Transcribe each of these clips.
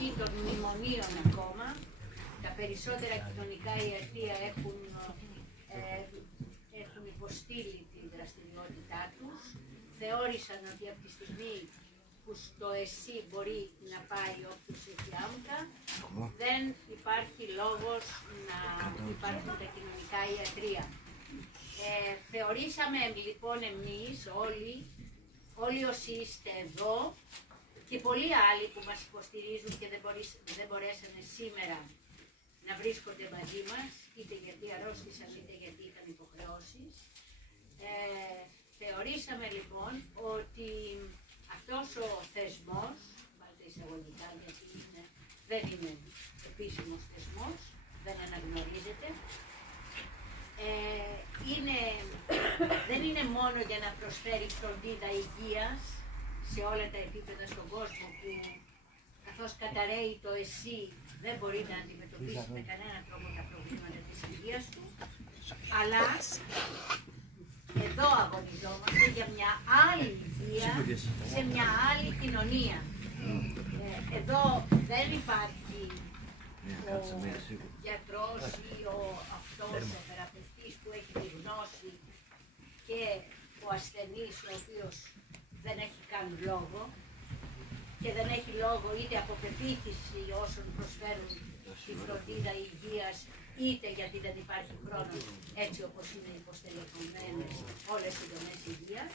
εποχή των μνημονίων ακόμα. Τα περισσότερα κοινωνικά ιατρεία έχουν υποστείλει τη δραστηριότητά τους. Θεώρησαν ότι από τη στιγμή που στο ΕΣΥ μπορεί να πάει όποιος έχει άμκα, δεν υπάρχει λόγος να υπάρχουν τα κοινωνικά ιατρεία. Θεωρήσαμε λοιπόν εμείς όλοι όσοι είστε εδώ και πολλοί άλλοι που μας υποστηρίζουν και δεν μπορέσανε σήμερα να βρίσκονται μαζί μας, είτε γιατί αρρώστησαν είτε γιατί είχαν υποχρεώσεις. Θεωρήσαμε λοιπόν ότι αυτός ο θεσμός, βάλτε εισαγωγικά γιατί δεν είναι επίσημος θεσμός, δεν αναγνωρίζεται, δεν είναι μόνο για να προσφέρει φροντίδα υγείας σε όλα τα επίπεδα στον κόσμο που καθώς καταραίει το ΕΣΥ δεν μπορεί να αντιμετωπίσει με κανένα τρόπο τα προβλήματα της υγείας του, αλλά εδώ αγωνιζόμαστε για μια άλλη υγεία σε μια άλλη κοινωνία. Εδώ δεν υπάρχει ο γιατρός ή αυτός ο θεραπευτής που έχει τη γνώση και ο ασθενής ο οποίος δεν έχει καν λόγο και δεν έχει λόγο είτε από πεποίθηση όσων προσφέρουν τη φροντίδα υγείας είτε γιατί δεν υπάρχει χρόνος έτσι όπως είναι υποστελεχωμένες όλες οι δομές υγείας.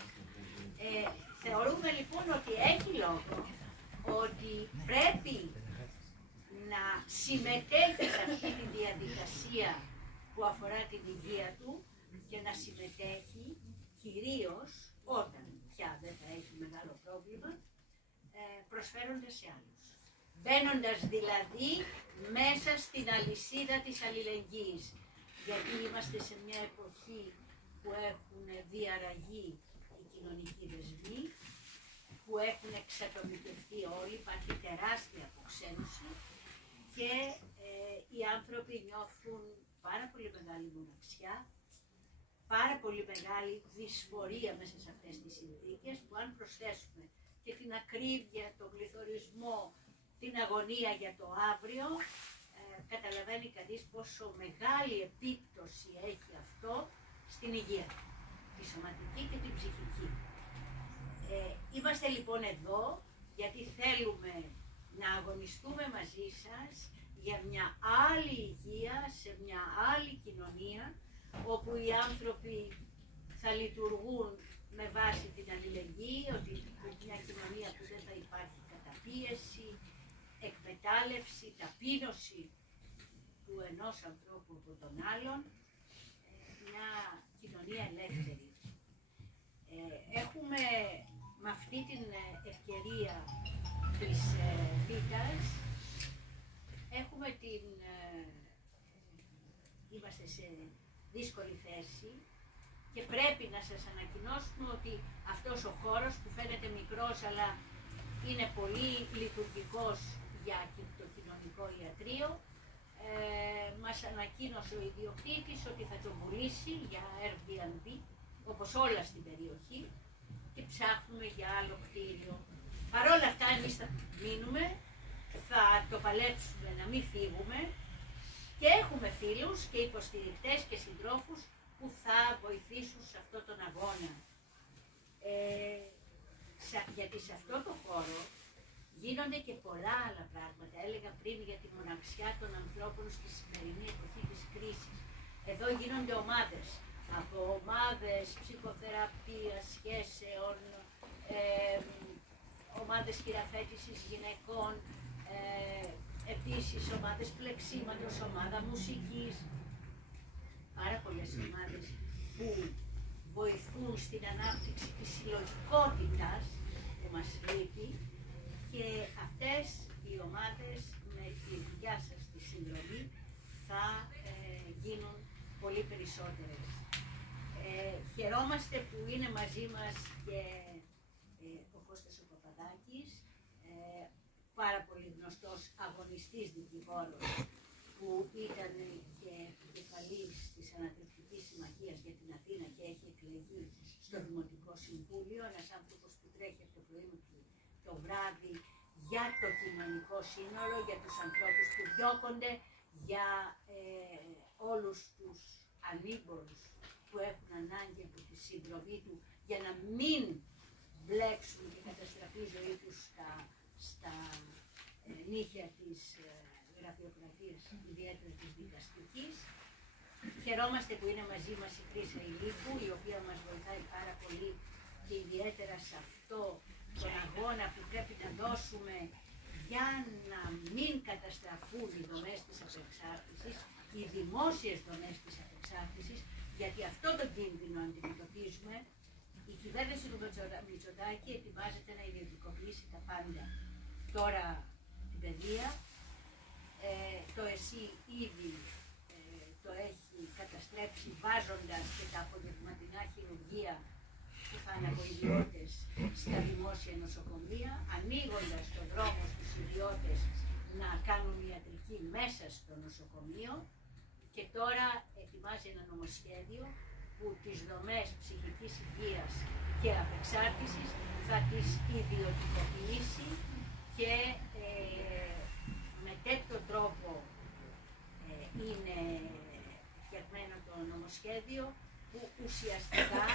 Θεωρούμε λοιπόν ότι έχει λόγο, ότι πρέπει να συμμετέχει σε αυτή τη διαδικασία που αφορά την υγεία του και να συμμετέχει κυρίως όταν πια δεν θα έχει μεγάλο πρόβλημα, προσφέροντας σε άλλους. Μπαίνοντας δηλαδή μέσα στην αλυσίδα της αλληλεγγύης. Γιατί είμαστε σε μια εποχή που έχουν διαραγεί οι κοινωνικοί δεσμοί, που έχουν εξατομικευτεί όλοι, υπάρχει τεράστια αποξένωση και οι άνθρωποι νιώθουν πάρα πολύ μεγάλη μοναξιά, πάρα πολύ μεγάλη δυσφορία μέσα σε αυτές τις συνθήκες που αν προσθέσουμε και την ακρίβεια, τον πληθωρισμό, την αγωνία για το αύριο, καταλαβαίνει κανείς πόσο μεγάλη επίπτωση έχει αυτό στην υγεία, τη σωματική και την ψυχική. Είμαστε λοιπόν εδώ γιατί θέλουμε να αγωνιστούμε μαζί σας για μια άλλη υγεία, σε μια άλλη κοινωνία, όπου οι άνθρωποι θα λειτουργούν με βάση την αλληλεγγύη, ότι μια κοινωνία που δεν θα υπάρχει καταπίεση, εκμετάλλευση, ταπείνωση του ενός ανθρώπου από τον άλλον, μια κοινωνία ελεύθερη. Έχουμε με αυτή την ευκαιρία της Β' έχουμε είμαστε σε δύσκολη θέση και πρέπει να σας ανακοινώσουμε ότι αυτός ο χώρος που φαίνεται μικρός αλλά είναι πολύ λειτουργικός για το κοινωνικό ιατρείο, μας ανακοίνωσε ο ιδιοκτήτης ότι θα τον πουλήσει για Airbnb, όπως όλα στην περιοχή, και ψάχνουμε για άλλο κτίριο. Παρ' όλα αυτά εμείς θα μείνουμε, θα το παλέψουμε να μην φύγουμε και έχουμε φίλους και υποστηρικτές και συντρόφους που θα βοηθήσουν σε αυτόν τον αγώνα. Γιατί σε αυτό το χώρο γίνονται και πολλά άλλα πράγματα. Έλεγα πριν για τη μοναξιά των ανθρώπων στη σημερινή εποχή της κρίσης. Εδώ γίνονται ομάδες, από ομάδες ψυχοθεραπείας, σχέσεων, ομάδες χειραφέτησης γυναικών, επίσης ομάδες πλεξίματος, ομάδα μουσικής, πάρα πολλές ομάδες που βοηθούν στην ανάπτυξη της συλλογικότητας που μας λείπει και αυτές οι ομάδες με τη δικιά σας τη συνδρομή θα γίνουν πολύ περισσότερες. Χαιρόμαστε που είναι μαζί μας και ο Κώστας ο Παπαδάκης, πάρα πολύ γνωστός αγωνιστής δικηγόρος που ήταν και επικεφαλής της Ανατρεπτικής Συμμαχίας για την Αθήνα και έχει εκλεγεί στο Δημοτικό Συμβούλιο, ένας άνθρωπος που τρέχει από το πρωί του το βράδυ για το κοινωνικό σύνολο, για τους ανθρώπους που διώκονται, για όλους τους ανήμπορους που έχουν ανάγκη από τη συνδρομή του για να μην μπλέξουν και καταστραφεί η ζωή τους στα νύχια της γραφειοκρατίας, ιδιαίτερα της δικαστικής. Χαιρόμαστε που είναι μαζί μας η Χρύσα Ηλίκου, η οποία μας βοηθάει πάρα πολύ και ιδιαίτερα σε αυτό τον αγώνα που πρέπει να δώσουμε για να μην καταστραφούν οι δομές της απεξάρτησης, οι δημόσιες δομές της απεξάρτησης, γιατί αυτό το κίνδυνο αντιμετωπίζουμε. Η κυβέρνηση του Μητσοτάκη ετοιμάζεται να ιδιωτικοποιήσει τα πάντα. Τώρα την παιδεία, το ΕΣΥ ήδη το έχει καταστρέψει βάζοντας και τα απογευματινά χειρουργεία που θα είναι από ιδιώτες στα δημόσια νοσοκομεία, ανοίγοντας τον δρόμο στους ιδιώτες να κάνουν ιατρική μέσα στο νοσοκομείο, και τώρα ετοιμάζει ένα νομοσχέδιο που τις δομές ψυχικής υγείας και απεξάρτησης θα τις ιδιωτικοποιήσει και με τέτοιο τρόπο είναι φτιαγμένο το νομοσχέδιο που ουσιαστικά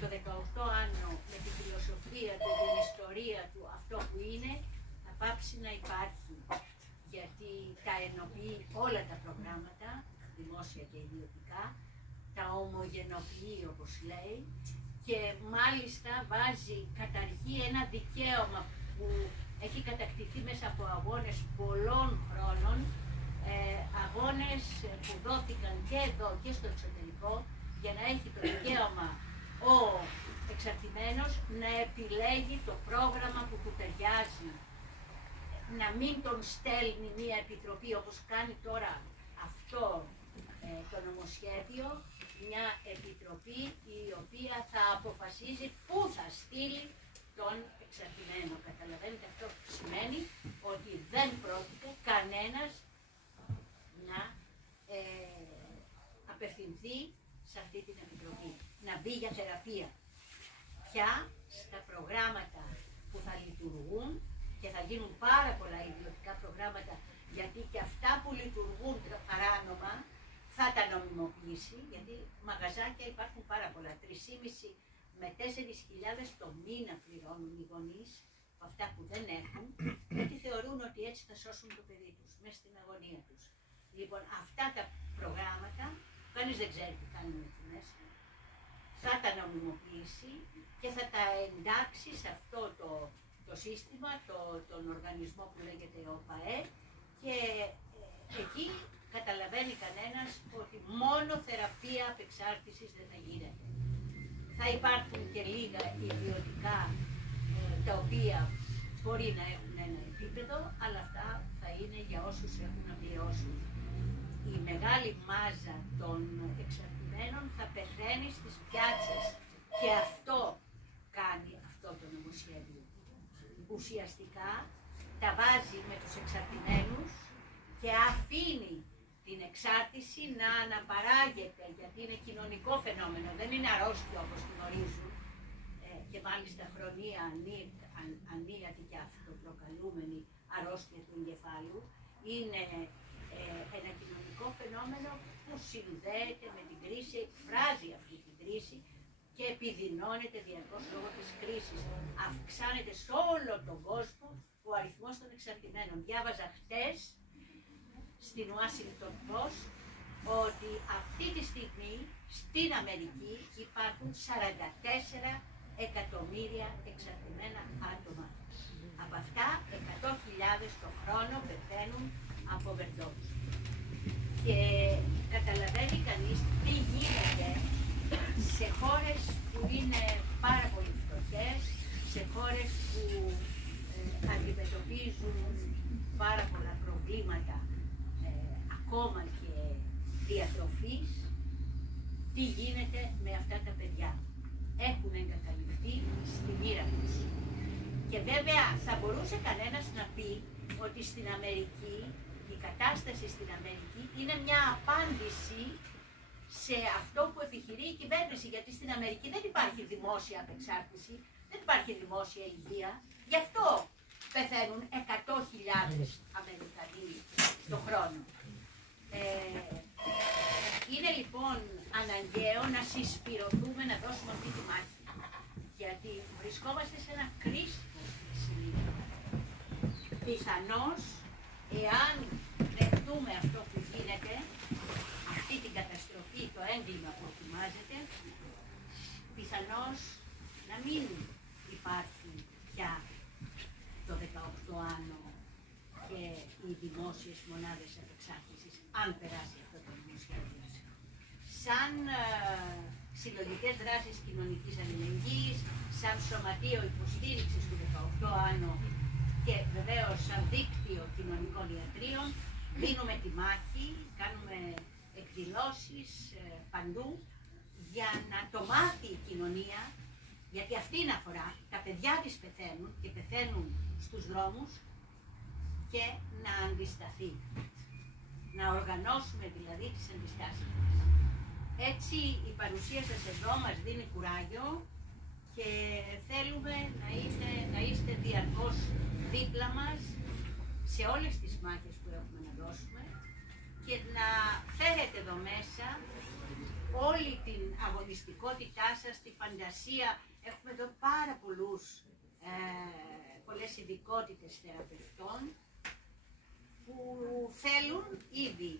το 18 άνω με τη φιλοσοφία του, την ιστορία του, αυτό που είναι, θα πάψει να υπάρχει, γιατί τα ενοποιεί όλα τα προγράμματα, δημόσια και ιδιωτικά, τα ομογενοποιεί όπως λέει, και μάλιστα καταργεί ένα δικαίωμα που έχει κατακτηθεί μέσα από αγώνες πολλών χρόνων, αγώνες που δόθηκαν και εδώ και στο εξωτερικό, για να έχει το δικαίωμα ο εξαρτημένος να επιλέγει το πρόγραμμα που του ταιριάζει, να μην τον στέλνει μία επιτροπή όπως κάνει τώρα αυτό το νομοσχέδιο, μια επιτροπή η οποία θα αποφασίζει πού θα στείλει τον εξαρτημένο. Καταλαβαίνετε, αυτό σημαίνει ότι δεν πρόκειται κανένας να απευθυνθεί σε αυτή την επιτροπή, να μπει για θεραπεία. Πια στα προγράμματα που θα λειτουργούν, και θα γίνουν πάρα πολλά ιδιωτικά προγράμματα, γιατί και αυτά που λειτουργούν παράνομα θα τα νομιμοποιήσει, γιατί μαγαζάκια υπάρχουν πάρα πολλά. 3.500 με 4.000 το μήνα πληρώνουν οι γονείς από αυτά που δεν έχουν, γιατί θεωρούν ότι έτσι θα σώσουν το παιδί τους μέσα στην αγωνία τους. Λοιπόν, αυτά τα προγράμματα, κανείς δεν ξέρει τι κάνουν εκεί μέσα, θα τα νομιμοποιήσει και θα τα εντάξει σε αυτό το σύστημα, τον οργανισμό που λέγεται ΟΠΑΕ, και εκεί καταλαβαίνει κανένας ότι μόνο θεραπεία απεξάρτησης δεν θα γίνεται. Θα υπάρχουν και λίγα ιδιωτικά τα οποία μπορεί να έχουν ένα επίπεδο, αλλά αυτά θα είναι για όσους έχουν να πληρώσουν. Η μεγάλη μάζα των εξαρτημένων θα πεθαίνει στις πιάτσες, και αυτό κάνει αυτό το νομοσχέδιο. Ουσιαστικά τα βάζει με τους εξαρτημένους και αφήνει την εξάρτηση να αναπαράγεται, γιατί είναι κοινωνικό φαινόμενο, δεν είναι αρρώστια όπως γνωρίζουν, και μάλιστα χρονία ανίατη και αυτοπροκαλούμενη αρρώστια του εγκεφάλου. Είναι ένα κοινωνικό φαινόμενο που συνδέεται με την κρίση, εκφράζει αυτή την κρίση και επιδεινώνεται διαρκώς λόγω της κρίσης. Αυξάνεται σε όλο τον κόσμο ο αριθμός των εξαρτημένων. Διάβαζα χτες στην Washington Post ότι αυτή τη στιγμή στην Αμερική υπάρχουν 44 εκατομμύρια εξαρτημένα άτομα. Από αυτά 100.000 το χρόνο πεθαίνουν από overdose. Και καταλαβαίνει κανείς τι γίνεται σε χώρες που είναι πάρα πολύ φτωχές, σε χώρες που αντιμετωπίζουν πάρα πολλά προβλήματα, ακόμα και διατροφής, τι γίνεται με αυτά τα παιδιά. Έχουν εγκαταλειφθεί στη μοίρα τους. Και βέβαια θα μπορούσε κανένας να πει ότι στην Αμερική, η κατάσταση στην Αμερική είναι μια απάντηση σε αυτό που επιχειρεί η κυβέρνηση, γιατί στην Αμερική δεν υπάρχει δημόσια απεξάρτηση, δεν υπάρχει δημόσια υγεία. Γι' αυτό πεθαίνουν 100.000 Αμερικανοί το χρόνο. Είναι λοιπόν αναγκαίο να συσπηρωθούμε, να δώσουμε αυτή τη μάχη. Γιατί βρισκόμαστε σε ένα κρίσιμο σημείο. Πιθανώς, εάν δεχτούμε αυτό που γίνεται, αυτή την καταστροφή, το έγκλημα που ετοιμάζεται, πιθανώς να μην υπάρχει πια το 18 άνω και οι δημόσιες μονάδες απεξάρτησης, αν περάσει αυτό το νομοσχέδιο. Σαν συλλογικές δράσεις κοινωνικής αλληλεγγύης, σαν σωματείο υποστήριξης του 18 άνω και βεβαίως σαν δίκτυο κοινωνικών ιατρίων, δίνουμε τη μάχη, κάνουμε εκδηλώσεις παντού για να το μάθει η κοινωνία, γιατί αυτή είναι αφορά, τα παιδιά της πεθαίνουν και πεθαίνουν στους δρόμους, και να αντισταθεί. Να οργανώσουμε δηλαδή τις αντιστάσεις μας. Έτσι η παρουσία σας εδώ μας δίνει κουράγιο και θέλουμε να είστε διαρκώς δίπλα μας σε όλες τις μάχες που έχουμε να δώσουμε και να φέρετε εδώ μέσα όλη την αγωνιστικότητά σας, τη φαντασία. Έχουμε εδώ πάρα πολλές ειδικότητες θεραπευτών που θέλουν ήδη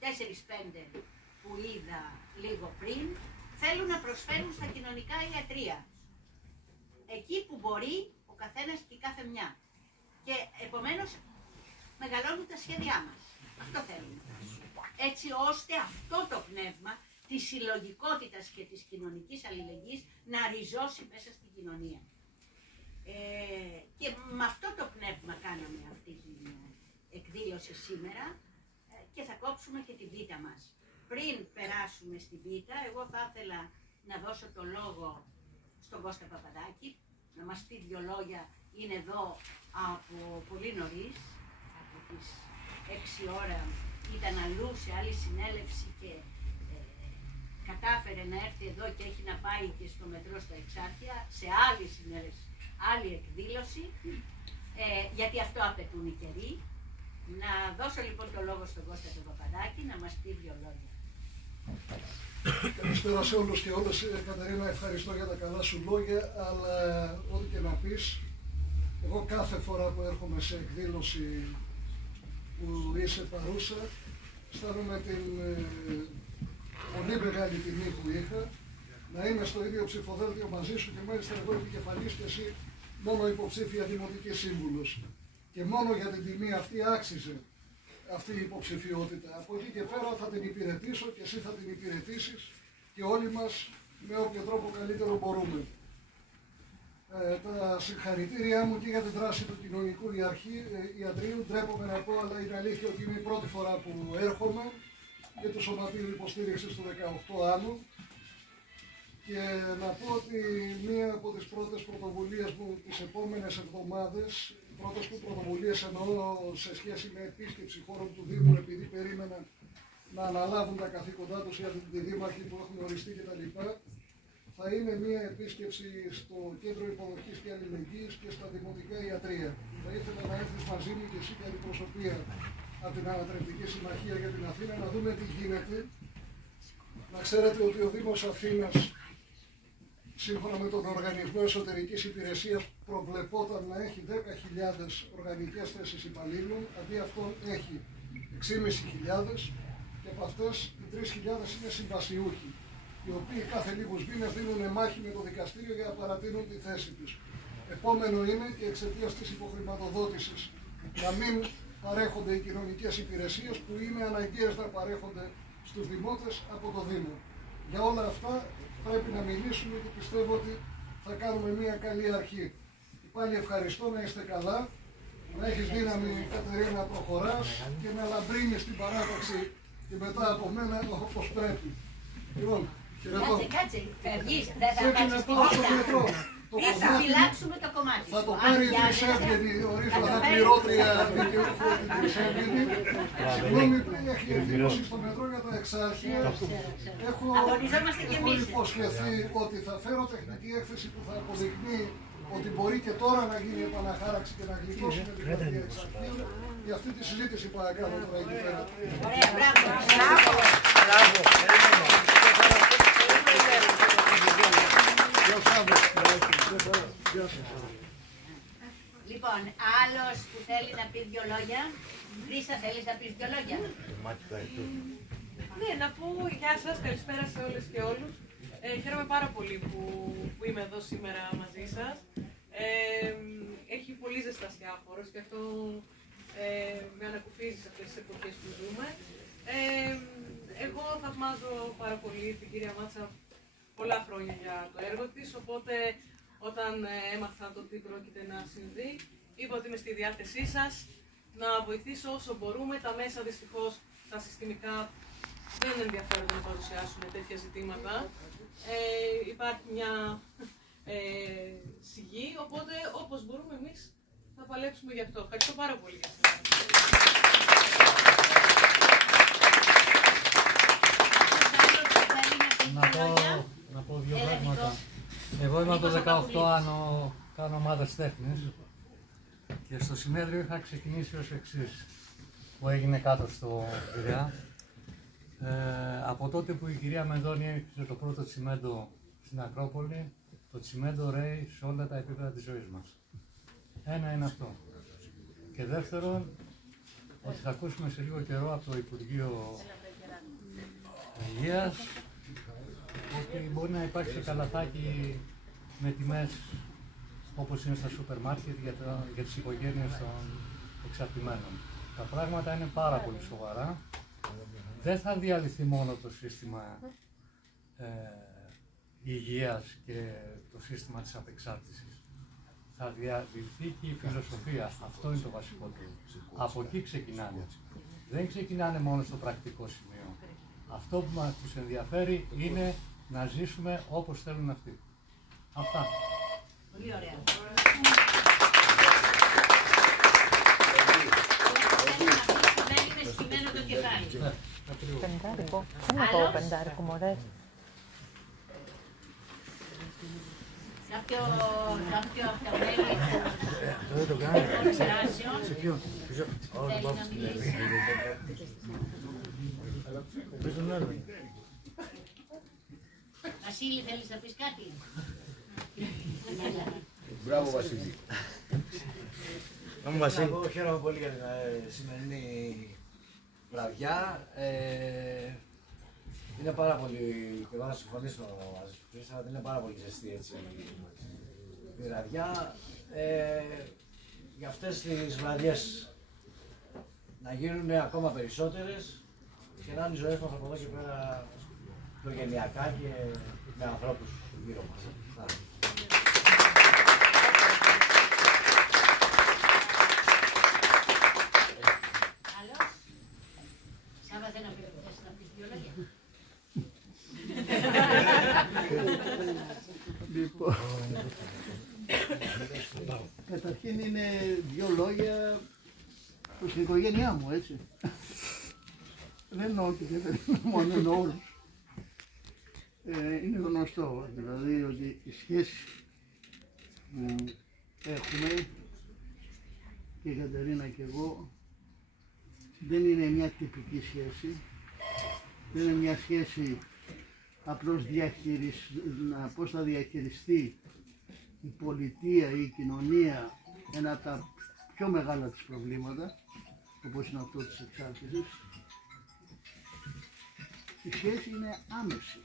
4-5 που είδα λίγο πριν, θέλουν να προσφέρουν στα κοινωνικά ιατρεία. Εκεί που μπορεί ο καθένας και η κάθε μια. Και επομένως μεγαλώνουν τα σχέδιά μας. Αυτό θέλουμε. Έτσι ώστε αυτό το πνεύμα της συλλογικότητας και της κοινωνικής αλληλεγγύης να ριζώσει μέσα στην κοινωνία. Και με αυτό το πνεύμα κάναμε αυτή την εκδήλωση σήμερα και θα κόψουμε και τη βήτα μας. Πριν περάσουμε στη βήτα, εγώ θα ήθελα να δώσω το λόγο στον Κώστα Παπαδάκη, να μας πει 2 λόγια. Είναι εδώ από πολύ νωρίς, από τις 6 ώρα ήταν αλλού σε άλλη συνέλευση και κατάφερε να έρθει εδώ και έχει να πάει και στο μετρό στα Εξάρχεια, σε άλλη συνέλευση, άλλη εκδήλωση, γιατί αυτό απαιτούν οι καιροί. Να δώσω λοιπόν το λόγο στον Κώστα Παπαδάκη να μας πει 2 λόγια. Καλησπέρα σε όλους και όλες. Κατερίνα, ευχαριστώ για τα καλά σου λόγια, αλλά ό,τι και να πεις, εγώ κάθε φορά που έρχομαι σε εκδήλωση που είσαι παρούσα, αισθάνομαι την πολύ μεγάλη τιμή που είχα να είμαι στο ίδιο ψηφοδέλτιο μαζί σου και μάλιστα εγώ επικεφαλής και εσύ μόνο υποψήφια δημοτική σύμβουλος. Και μόνο για την τιμή αυτή άξιζε αυτή η υποψηφιότητα. Από εκεί και πέρα θα την υπηρετήσω και εσύ θα την υπηρετήσεις και όλοι μας με όποιο τρόπο καλύτερο μπορούμε. Τα συγχαρητήριά μου και για την δράση του κοινωνικού ιατρείου. Ντρέπομαι να πω, αλλά είναι αλήθεια ότι είναι η πρώτη φορά που έρχομαι και του Σωματείου Υποστήριξης του 18 άνω. Και να πω ότι μία από τις πρώτες πρωτοβουλίες μου τις επόμενες εβδομάδες, πρώτες που πρωτοβουλίες εννοώ σε σχέση με επίσκεψη χώρων του Δήμου, επειδή περίμεναν να αναλάβουν τα καθήκοντά τους για τη δήμαρχη που έχουν οριστεί κτλ., θα είναι μία επίσκεψη στο Κέντρο Υποδοχής και Αλληλεγγύης και στα Δημοτικά Ιατρεία. Θα ήθελα να έρθεις μαζί μου και εσύ και αντιπροσωπεία από την Ανατρεπτική Συμμαχία για την Αθήνα, να δούμε τι γίνεται. Να ξέρετε ότι ο Δήμος Αθήνας, σύμφωνα με τον Οργανισμό Εσωτερικής Υπηρεσίας, προβλεπόταν να έχει 10.000 οργανικές θέσεις υπαλλήλων, αντί αυτών έχει 6.500 και από αυτές οι 3.000 είναι συμβασιούχοι, οι οποίοι κάθε λίγους μήνες δίνουν μάχη με το δικαστήριο για να παρατείνουν τη θέση τους. Επόμενο είναι και εξαιτίας της υποχρηματοδότησης να μην παρέχονται οι κοινωνικές υπηρεσίες που είναι αναγκαίες να παρέχονται στους δημότες από το Δήμο. Για όλα αυτά πρέπει να μιλήσουμε και πιστεύω ότι θα κάνουμε μια καλή αρχή. Πάλι ευχαριστώ, να είστε καλά, να έχεις δύναμη, Κατερίνα, να προχωράς και να λαμπρύνεις την παράταξη και μετά από μένα όπως πρέπει. Λοιπόν, χαιρετώ. Κάτσε, φεύγεις, δεν θα κάτσεις στην πίστα. Θα φυλάξουμε το κομμάτι. Θα το πάρει η Τρισέβγενη, ορίζω αναπληρώτρια δικαιούχου την Τρισέβγενη. Συγγνώμη που έχει εκδήλωση στο μετρό για τα Εξάρχεια. Έχω υποσχεθεί ότι θα φέρω τεχνική έκθεση που θα αποδεικνύει ότι μπορεί και τώρα να γίνει επαναχάραξη και να γλιτώσουμε την πλατεία Εξαρχείων. Για αυτή τη συζήτηση παρακαλώ τώρα εκεί πέρα. Ωραία, μπράβο. Λοιπόν, άλλος που θέλει να πει δυο λόγια. Χρήστα, θέλεις να πεις δυο λόγια? Ναι, να πω γεια σας, καλησπέρα σε όλες και όλους. Χαίρομαι πάρα πολύ που είμαι εδώ σήμερα μαζί σας. Έχει πολύ ζεστασιά χώρος και αυτό με ανακουφίζει σε αυτές τις εποχές που ζούμε. Εγώ θαυμάζω πάρα πολύ την κυρία Μάτσα πολλά χρόνια για το έργο της, οπότε όταν έμαθα το τι πρόκειται να συμβεί, είπα ότι είμαι στη διάθεσή σας να βοηθήσω όσο μπορούμε. Τα μέσα δυστυχώς, τα συστημικά, δεν ενδιαφέρονται να παρουσιάσουν τέτοια ζητήματα. Υπάρχει μια σιγή, οπότε όπως μπορούμε εμείς θα παλέψουμε γι' αυτό. Ευχαριστώ πάρα πολύ για σας. Να πω δύο πράγματα. Εγώ είμαι από το 18 άνω, κάνω ομάδες τέχνης και στο συνέδριο είχα ξεκινήσει ως εξής, που έγινε κάτω στο Πειραιά. Από τότε που η κυρία Μενδώνη έφτιαξε το πρώτο τσιμέντο στην Ακρόπολη, το τσιμέντο ρέει σε όλα τα επίπεδα της ζωής μας. Ένα είναι αυτό. Και δεύτερον, ότι θα ακούσουμε σε λίγο καιρό από το Υπουργείο Υγείας ότι μπορεί να υπάρξει καλαθάκι με τιμές όπως είναι στα σούπερ μάρκετ για τις οικογένειες των εξαρτημένων. Τα πράγματα είναι πάρα πολύ σοβαρά. Δεν θα διαλυθεί μόνο το σύστημα υγείας και το σύστημα της απεξάρτησης. Θα διαλυθεί και η φιλοσοφία. Αυτό είναι το βασικότερο. Από εκεί ξεκινάνε. Δεν ξεκινάνε μόνο στο πρακτικό σημείο. Αυτό που μας τους ενδιαφέρει είναι να ζήσουμε όπως θέλουν αυτοί. Αυτά. Πολύ ωραία. Δεν είναι σκυμμένο το κεφάλι. Πεντάρικο. Τι να πω πεντάρικο, μωρέ. Κάποιο από τα μέλη Δεν το κάνει. των δράσεων Σε ποιον? θέλει να μιλήσει. Πες τον άλλο. Βασίλη, θέλεις να πεις κάτι? Μπράβο Βασίλη. Εγώ χαίρομαι πολύ για την σημερινή βραδιά. Είναι πάρα πολύ, και εγώ να συμφωνήσω μαζί σου Χρήστα, ότι είναι πάρα πολύ ζεστή έτσι η βραδιά. Για αυτές τις βραδιές να γίνουν ακόμα περισσότερες και να είναι οι ζωές μας από εδώ και πέρα οικογενειακά και με ανθρώπους γύρω μας. Άλλος? Σάβα, δεν θες να πεις δυο λόγια? Λοιπόν, καταρχήν είναι δύο λόγια προς την οικογένειά μου, έτσι. Δεν εννοώ και δεν μόνο εννοώ όλους. Είναι γνωστό, δηλαδή, ότι η σχέση που έχουμε και η Κατερίνα και εγώ δεν είναι μια τυπική σχέση, δεν είναι μια σχέση απλώς πώς θα διαχειριστεί η πολιτεία ή η κοινωνία ένα από τα πιο μεγάλα της προβλήματα, όπως είναι αυτό της εξάρτησης. Η σχέση είναι άμεση.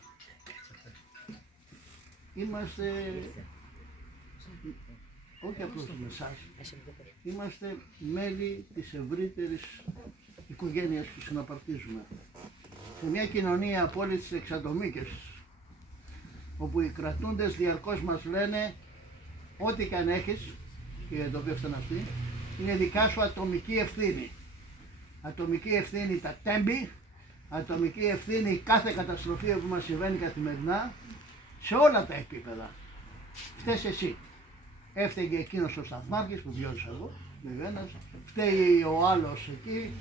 Είμαστε, όχι απλώς με εσάς, είμαστε μέλη της ευρύτερης οικογένειας που συναπαρτίζουμε. Σε μια κοινωνία απόλυτης εξατομίκης, όπου οι κρατούντες διαρκώς μας λένε ό,τι και αν έχεις, και για το οποίο φτάνει αυτή, είναι δικά σου ατομική ευθύνη. Ατομική ευθύνη τα τέμπη, ατομική ευθύνη κάθε καταστροφή που μας συμβαίνει καθημερινά, σε όλα τα επίπεδα. Φταίς εσύ. Έφταιγε εκείνος ο σταθμάρχης που βιώσα εγώ, ένας, φταίει ο άλλος εκεί.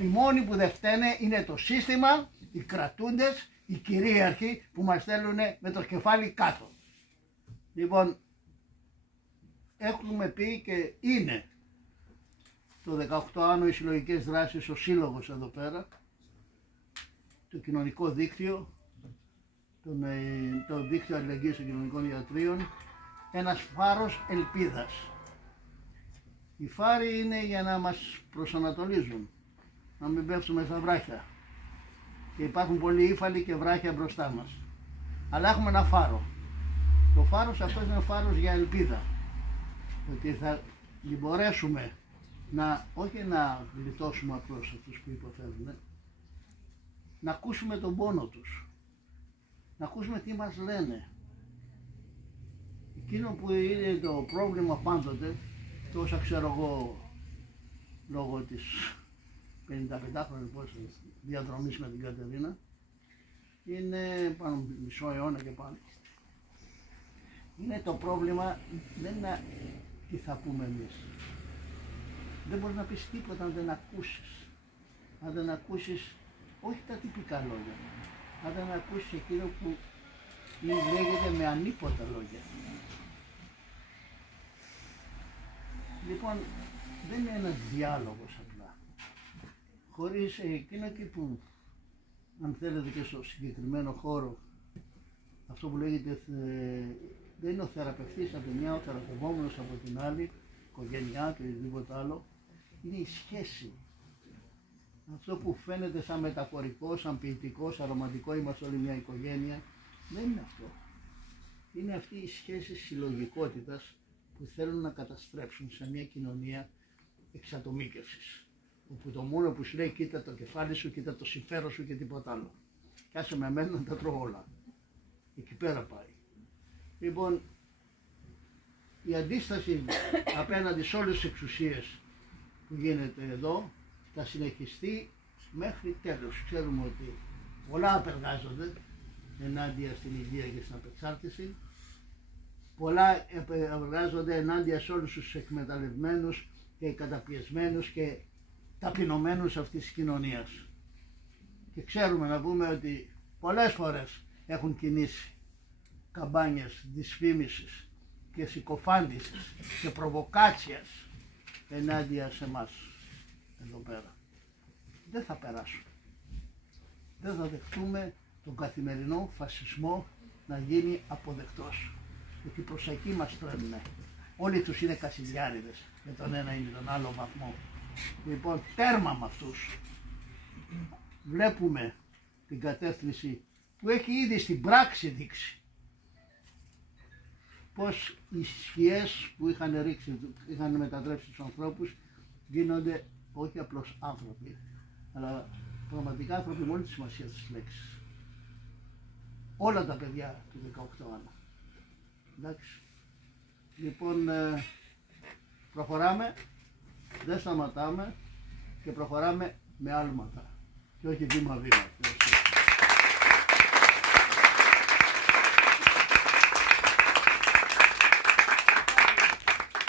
Οι μόνοι που δεν φταίνε είναι το σύστημα, οι κρατούντες, οι κυρίαρχοι που μας στέλνουν με το κεφάλι κάτω. Λοιπόν, έχουμε πει και είναι το 18 άνω οι συλλογικές δράσεις, ο σύλλογος εδώ πέρα, το κοινωνικό δίκτυο, το δίκτυο αλληλεγγύης των κοινωνικών ιατρίων, ένας φάρος ελπίδας. Οι φάροι είναι για να μας προσανατολίζουν, να μην πέφτουμε στα βράχια. Και υπάρχουν πολλοί ύφαλοι και βράχια μπροστά μας. Αλλά έχουμε ένα φάρο. Το φάρος αυτός είναι ο φάρος για ελπίδα. Ότι θα μπορέσουμε να, όχι να γλιτώσουμε απλώς αυτούς που υποφέρουν, να ακούσουμε τον πόνο τους. Να ακούσουμε τι μας λένε. Εκείνο που είναι το πρόβλημα πάντοτε, και όσα ξέρω εγώ λόγω της 55χρονης διαδρομής με την Κατερίνα, είναι πάνω μισό αιώνα και πάνω. Είναι το πρόβλημα, δεν είναι τι θα πούμε εμείς. Δεν μπορείς να πεις τίποτα αν δεν ακούσεις. Αν δεν ακούσεις, όχι τα τυπικά λόγια, αν δεν ακούσεις εκείνο που λέγεται με ανίποτα λόγια. Λοιπόν, δεν είναι ένας διάλογος απλά. Χωρίς εκείνο εκεί που, αν θέλετε και στο συγκεκριμένο χώρο, αυτό που λέγεται, δεν είναι ο θεραπευτής από τη μια, ο θεραπευόμενος από την άλλη, οικογένειά και οτιδήποτε άλλο, είναι η σχέση. Αυτό που φαίνεται σαν μεταφορικό, σαν ποιητικό, σαν ρομαντικό, είμαστε όλοι μια οικογένεια, δεν είναι αυτό. Είναι αυτή η σχέση συλλογικότητας που θέλουν να καταστρέψουν σε μια κοινωνία εξατομίκευσης. Όπου το μόνο που σου λέει, κοίτα το κεφάλι σου, κοίτα το συμφέρον σου και τίποτα άλλο. Και άσε με εμένα να τα τρώω όλα. Εκεί πέρα πάει. Λοιπόν, η αντίσταση απέναντι σε όλες τις εξουσίες που γίνεται εδώ θα συνεχιστεί μέχρι τέλος. Ξέρουμε ότι πολλά απεργάζονται ενάντια στην υγεία και στην απεξάρτηση. Πολλά εργάζονται ενάντια σε όλους τους εκμεταλλευμένους και καταπιεσμένους και ταπεινωμένους αυτής της κοινωνίας. Και ξέρουμε να πούμε ότι πολλές φορές έχουν κινήσει καμπάνιες δυσφήμισης και συκοφάντησης και προβοκάτσιας ενάντια σε εμάς εδώ πέρα. Δεν θα περάσουν. Δεν θα δεχτούμε τον καθημερινό φασισμό να γίνει αποδεκτός. Γιατί προς εκεί μας τρέμουνε. Όλοι τους είναι κασιδιάριδες, με τον ένα ή τον άλλο βαθμό. Λοιπόν, τέρμα με αυτούς. Βλέπουμε την κατεύθυνση που έχει ήδη στην πράξη δείξει. Πως οι σκιές που είχαν μετατρέψει τους ανθρώπους γίνονται όχι απλώς άνθρωποι, αλλά πραγματικά άνθρωποι με όλη τη σημασία της λέξης. Όλα τα παιδιά του 18 άνω. Εντάξει. Λοιπόν, προχωράμε, δεν σταματάμε και προχωράμε με άλματα και όχι βήμα-βήμα.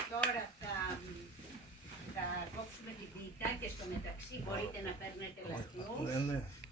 Τώρα θα κόψουμε την πίτα και στο μεταξύ μπορείτε να παίρνετε λαχτούς.